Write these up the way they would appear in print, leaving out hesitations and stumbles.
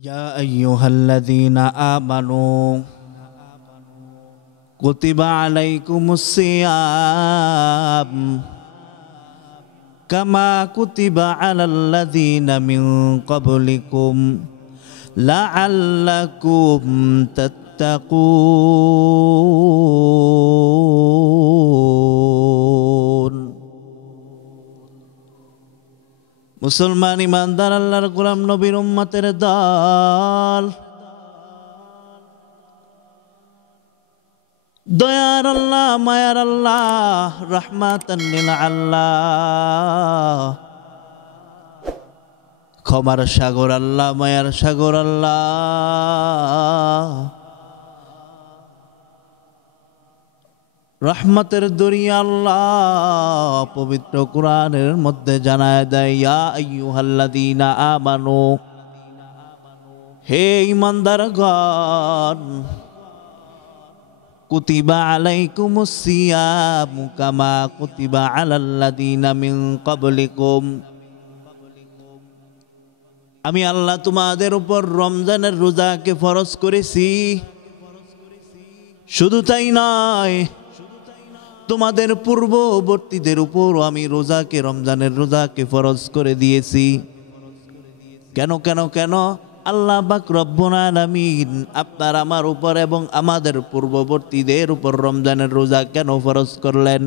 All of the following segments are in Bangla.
يا أيها الذين آمنوا كتب عليكم الصيام كما كتب على الذين من قبلكم لعلكم تتقون মুসলমান ইমানদার আল্লাহর গোলাম নবীর উম্মতের দল দয়ার আল্লাহ মায়ার আল্লাহ রাহমাতান লিল আল্লাহ ক্ষমার সাগর আল্লাহ মায়ার সাগর আল্লাহ রহমতের দরিয়া আল্লাহ পবিত্র কোরআনের মধ্যে জানায় দেয় ইয়া আইয়ুহাল্লাযীনা আমানু হে ঈমানদারগণ কুতিবা আলাইকুমুস সিয়ামু কামা কুতিবা আলাল্লাযীনা মিন ক্বাবলিকুম আমি আল্লাহ তোমাদের উপর রমজানের রোজাকে ফরজ করেছি শুধু তাই নয় তোমাদের পূর্ববর্তীদের উপর আমি রোজাকে রমজানের রোজাকে ফরজ করে দিয়েছি কেন কেন কেন আল্লাহ পাক রব্বুল আলামিন আপনার আমার উপর এবং আমাদের পূর্ববর্তীদের উপর রমজানের রোজা কেন ফরজ করলেন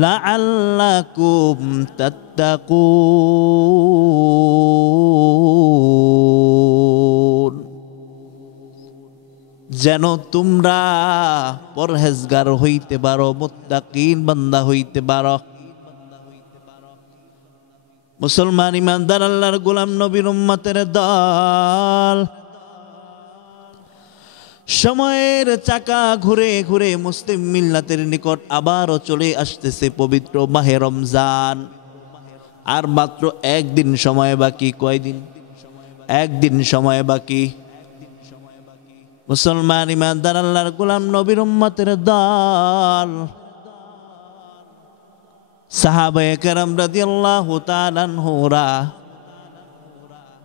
লাআল্লাকুম তাত্তাকুন যেন তোমরা পরহেজগার হইতে পারো মুত্তাকিন বান্দা হইতে পারো মুসলমান ইমানদার আল্লাহর গোলাম নবীর উম্মতের দল সময়ের চাকা ঘুরে ঘুরে মুসলিম মিল্লাতের নিকট আবারও চলে আসতেছে পবিত্র মাহে রমজান আর মাত্র একদিন সময় বাকি কয়দিন একদিন সময় বাকি মুসলমান ইমানদার আল্লাহর গোলাম নবীর উম্মতের দল সাহাবায়ে কেরাম রাদিয়াল্লাহু তাআলা আনহুরা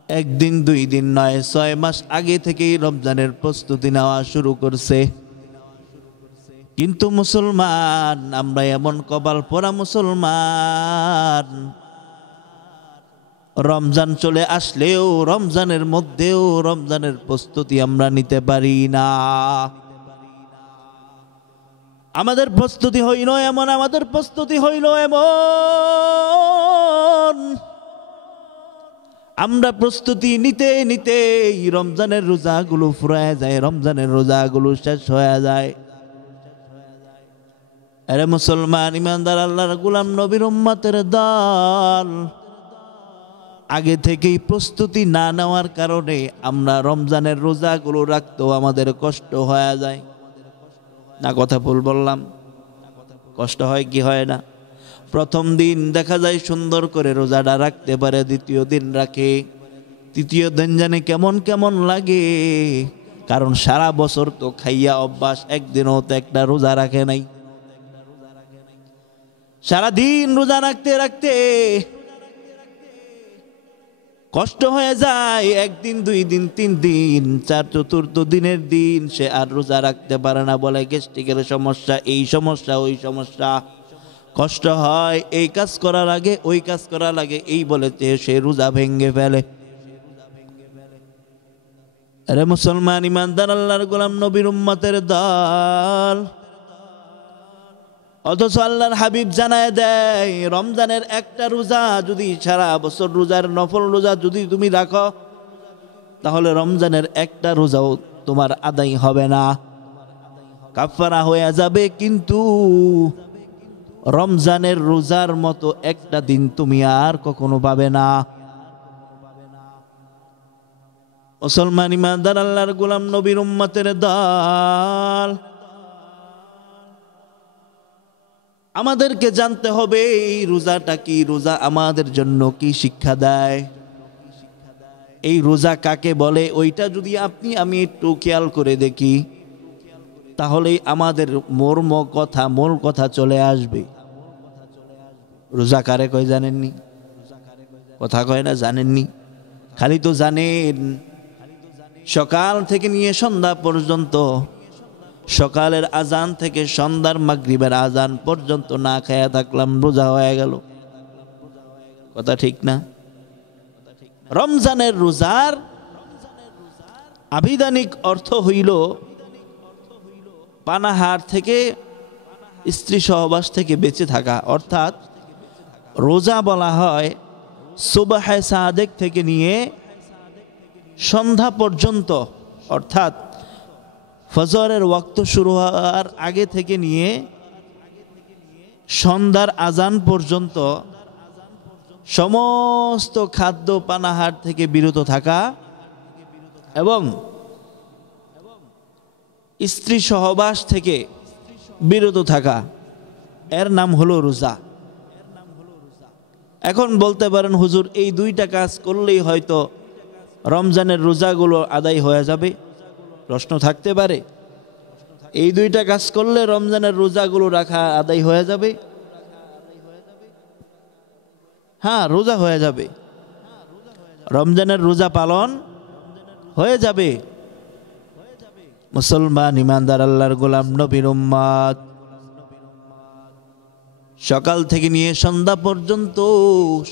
একদিন দুই দিন নয় 6 মাস আগে থেকেই রমজানের প্রস্তুতি নেওয়া শুরু করছে কিন্তু মুসলমান আমরা এমন কপাল পোড়া মুসলমান রমজান চলে আসলেও রমজানের মধ্যেও রমজানের প্রস্তুতি আমরা নিতে পারি না আমাদের প্রস্তুতি হইল এমন আমাদের প্রস্তুতি হইল এমন আমরা প্রস্তুতি নিতে নিতে রমজানের রোজাগুলো ফুরায় যায় রমজানের রোজাগুলো শেষ হয়ে যায় আরে মুসলমান ইমানদার আল্লাহর গোলাম নবীর উম্মতের দল আগে থেকেই প্রস্তুতি না নেওয়ার কারণে আমরা রমজানের রোজাগুলো রাখতেও আমাদের কষ্ট হয়ে যায় না কথা ভুল বললাম কষ্ট হয় কি হয় না প্রথম দিন দেখা যায় সুন্দর করে রোজাটা রাখতে পারে দ্বিতীয় দিন রাখে তৃতীয় দিন জানে কেমন কেমন লাগে কারণ সারা বছর তো খাইয়া অভ্যাস একদিনও তো একটা রোজা রাখে নাই সারা দিন রোজা রাখতে রাখতে কষ্ট হয়ে যায় একদিন দুই দিন তিন দিন চার চতুর্থ দিনের দিন সে আর রোজা রাখতে পারে না বলে গ্যাস্ট্রিকের সমস্যা এই সমস্যা ওই সমস্যা কষ্ট হয় এই কাজ করার আগে ওই কাজ করার আগে এই বলেছে সে রোজা ভেঙে ফেলে আরে মুসলমান ইমানদার আল্লাহর গোলাম নবীর উম্মতের দল অথচ আল্লাহর হাবিব জানায় দেয় রমজানের একটা রোজা যদি সারা বছর রোজার নফল রোজা যদি তুমি রাখো তাহলে রমজানের একটা রোজাও তোমার আদায় হবে না কাফারা হয়ে যাবে কিন্তু রমজানের রোজার মতো একটা দিন তুমি আর কখনো পাবে না মুসলমান ইমানদার আল্লাহর গোলাম নবীর উম্মতের দল আমাদেরকে জানতে হবে এই রোজাটা কি রোজা আমাদের জন্য কি শিক্ষা দেয় এই রোজা কাকে বলে ওইটা যদি আপনি আমি একটু খেয়াল করে দেখি তাহলেই আমাদের মূল কথা চলে আসবে রোজা কারে কয় জানেননি কথা কয় না জানেননি খালি তো জানেন সকাল থেকে নিয়ে সন্ধ্যা পর্যন্ত, সকালের আজান থেকে সন্ধ্যার মাগরিবের আজান পর্যন্ত না খায়া থাকলাম, রোজা হয়ে গেল। কথা ঠিক না? রমজানের রোজার আবিধানিক অর্থ হইল পানাহার থেকে, স্ত্রী সহবাস থেকে বেঁচে থাকা। অর্থাৎ রোজা বলা হয় সুবহে সাদেক থেকে নিয়ে সন্ধ্যা পর্যন্ত, অর্থাৎ ফজরের ওয়াক্ত শুরু হওয়ার আগে থেকে নিয়ে সন্ধ্যার আজান পর্যন্ত সমস্ত খাদ্য পানাহার থেকে বিরত থাকা এবং স্ত্রী সহবাস থেকে বিরত থাকা, এর নাম হলো রোজা। এখন বলতে পারেন হুজুর, এই দুইটা কাজ করলেই হয়তো রমজানের রোজাগুলো আদায় হয়ে যাবে। প্রশ্ন থাকতে পারে, এই দুইটা কাজ করলে রমজানের রোজাগুলো রাখা আদায় হয়ে যাবে? হ্যাঁ, রোজা হয়ে যাবে, রমজানের রোজা পালন হয়ে যাবে। মুসলমান ইমানদার আল্লাহর গোলাম নবীর উম্মত, সকাল থেকে নিয়ে সন্ধ্যা পর্যন্ত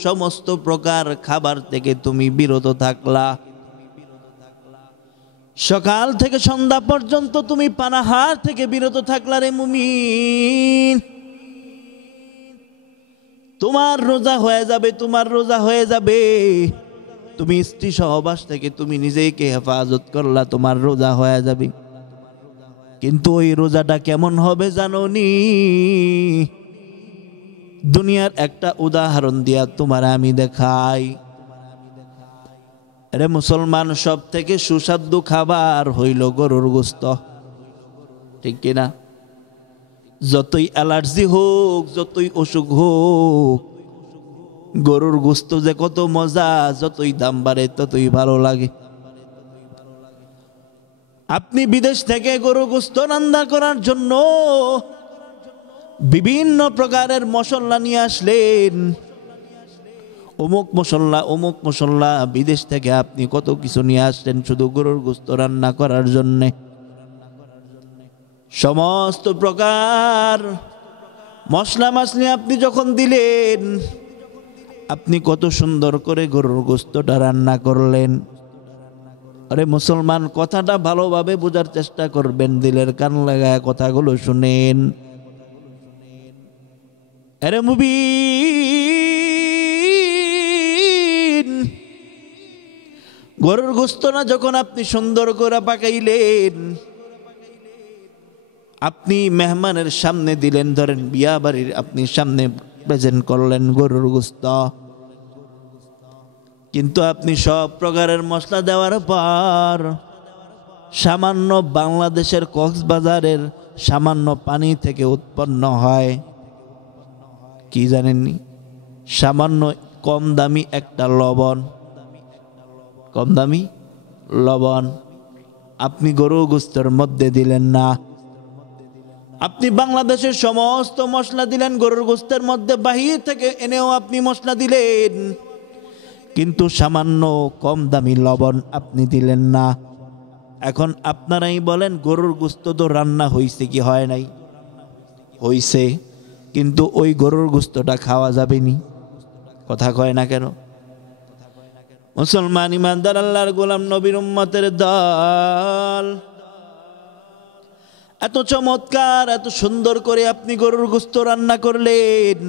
সমস্ত প্রকার খাবার থেকে তুমি বিরত থাকলা। সকাল থেকে সন্ধ্যা পর্যন্ত তুমি পানাহার থেকে বিরত থাকলা রে মুমিন, তোমার রোজা হয়ে যাবে, তোমার রোজা হয়ে যাবে। তুমি স্ত্রী সহবাস থেকে তুমি নিজেকে হেফাজত করলা, তোমার রোজা হয়ে যাবে। কিন্তু ওই রোজাটা কেমন হবে জানোনি? দুনিয়ার একটা উদাহরণ দিয়া তোমার আমি দেখাই। আরে মুসলমান, সব থেকে সুস্বাদু খাবার হইল গরুর গোস্ত, ঠিক কিনা? যতই অ্যালার্জি হোক, যতই অসুখ হোক, গরুর গোস্ত যে কত মজা, যতই দাম বাড়ে ততই ভালো লাগে। আপনি বিদেশ থেকে গরুর গোস্ত রান্না করার জন্য বিভিন্ন প্রকারের মশলা নিয়ে আসলেন, অমুক মশলা অমুক মশলা, বিদেশ থেকে আপনি কত কিছু নিয়ে আসলেন শুধু গরুর গোস্ত রান্না করার জন্যে। সমস্ত প্রকার মশলা মাছলি আপনি যখন দিলেন, আপনি কত সুন্দর করে গরুর গোস্তটা রান্না করলেন। আরে মুসলমান, কথাটা ভালোভাবে বোঝার চেষ্টা করবেন, দিলের কান লাগায় কথাগুলো শুনেন। আরে মুমিন, গরুর গোস্তটা যখন আপনি সুন্দর করে পাকাইলেন, আপনি মেহমানের সামনে দিলেন, ধরেন বিয়া বাড়ির আপনি সামনে প্রেজেন্ট করলেন গরুর গোস্ত, কিন্তু আপনি সব প্রকারের মশলা দেওয়ার পর সামান্য বাংলাদেশের কক্সবাজারের সামান্য পানি থেকে উৎপন্ন হয় কি জানেননি? সামান্য কম দামি একটা লবণ, কম দামি লবণ আপনি গরুর গোস্তের মধ্যে দিলেন না। আপনি বাংলাদেশের সমস্ত মশলা দিলেন গরুর গোস্তের মধ্যে, বাহির থেকে এনেও আপনি মশলা দিলেন, কিন্তু সামান্য কম দামি লবণ আপনি দিলেন না। এখন আপনারাই বলেন, গরুর গোস্ত তো রান্না হইছে কি হয় নাই? হইছে, কিন্তু ওই গরুর গোস্তটা খাওয়া যাবে নি। কথা কয় না কেন? মুসলমান ইমানদার আল্লাহর গোলাম নবীর উম্মতের দল, এত চমৎকার এত সুন্দর করে আপনি গরুর গোস্ত রান্না করলেন।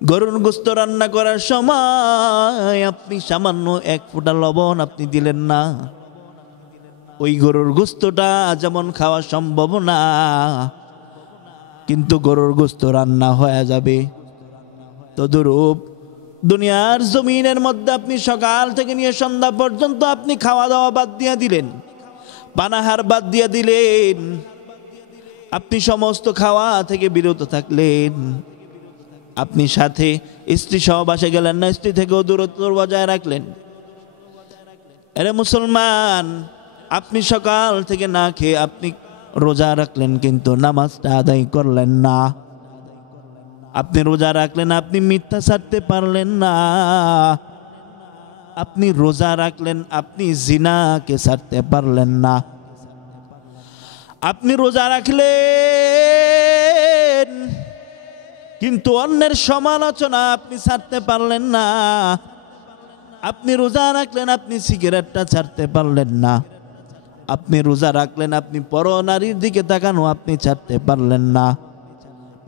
গরুর গোস্ত রান্না করার সময় আপনি সামান্য এক ফোঁটা লবণ আপনি দিলেন না। ওই গরুর গোস্তটা যেমন খাওয়া সম্ভব না, কিন্তু গরুর গোস্ত রান্না হয়ে যাবে। তদ্রূপ দুনিয়ার জমিনের মধ্যে আপনি সকাল থেকে নিয়ে সন্ধ্যা পর্যন্ত আপনি খাওয়া দাওয়া বাদ দিয়ে দিলেন, পানাহার বাদ দিয়ে দিলেন, আপনি সমস্ত খাওয়া থেকে বিরত থাকলেন। আপনি সাথে স্ত্রী সহবাসে গেলেন না, স্ত্রী থেকেও দূরত্ব বজায় রাখলেন। আরে মুসলমান, আপনি সকাল থেকে না খেয়ে আপনি রোজা রাখলেন, কিন্তু নামাজটা আদায় করলেন না। আপনি রোজা রাখলেন, আপনি মিথ্যা ছাড়তে পারলেন না। আপনি রোজা রাখলেন, আপনি জিনাকে ছাড়তে পারলেন না। আপনি রোজা রাখলেন কিন্তু অন্যের সমালোচনা আপনি ছাড়তে পারলেন না। আপনি রোজা রাখলেন, আপনি সিগারেটটা ছাড়তে পারলেন না। আপনি রোজা রাখলেন, আপনি পরনারীর দিকে তাকানো আপনি ছাড়তে পারলেন না।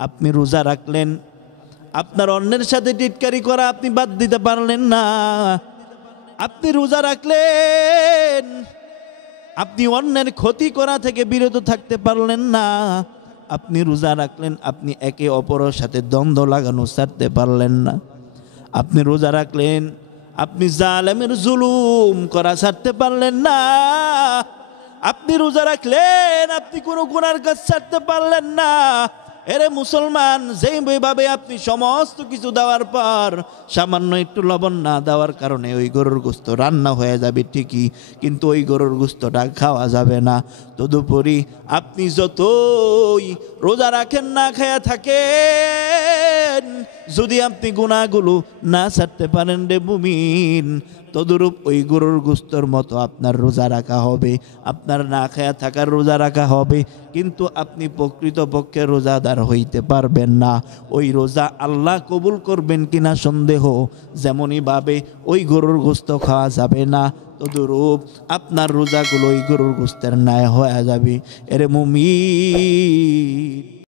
আপনি রোজা রাখলেন, আপনার অন্যের সাথে টিটকারি করা আপনি বাদ দিতে পারলেন না। আপনি রোজা রাখলেন, আপনি অন্যের ক্ষতি করা থেকে বিরত থাকতে পারলেন না। আপনি রোজা রাখলেন, আপনি একে অপরের সাথে দ্বন্দ্ব লাগানো ছাড়তে পারলেন না। আপনি রোজা রাখলেন, আপনি জালেমের জুলুম করা ছাড়তে পারলেন না। আপনি রোজা রাখলেন, আপনি কোনো গুনার কাজ ছাড়তে পারলেন না। এরে মুসলমান, যেইভাবে আপনি সমস্ত কিছু দেওয়ার পর সামান্য একটু লবণ না দেওয়ার কারণে ওই গরুর গোস্ত রান্না হয়ে যাবে ঠিকই, কিন্তু ওই গরুর গোস্তটা খাওয়া যাবে না। তদুপরি আপনি যতই রোজা রাখেন, না খায়া থাকেন, যদি আপনি গুনাহগুলো না ছাড়তে পারেন রে মুমিন, তদুরূপ ওই গরুর গোস্তর মতো আপনার রোজা রাখা হবে, আপনার না খায়া থাকার রোজা রাখা হবে, কিন্তু আপনি প্রকৃতপক্ষে রোজাদার হইতে পারবেন না। ওই রোজা আল্লাহ কবুল করবেন কিনা সন্দেহ। যেমনইভাবে ওই গরুর গোস্ত খাওয়া যাবে না, তদুরূপ আপনার রোজাগুলো ওই গরুর গোস্তের ন্যায় হয়ে যাবে। এরে মুমিন,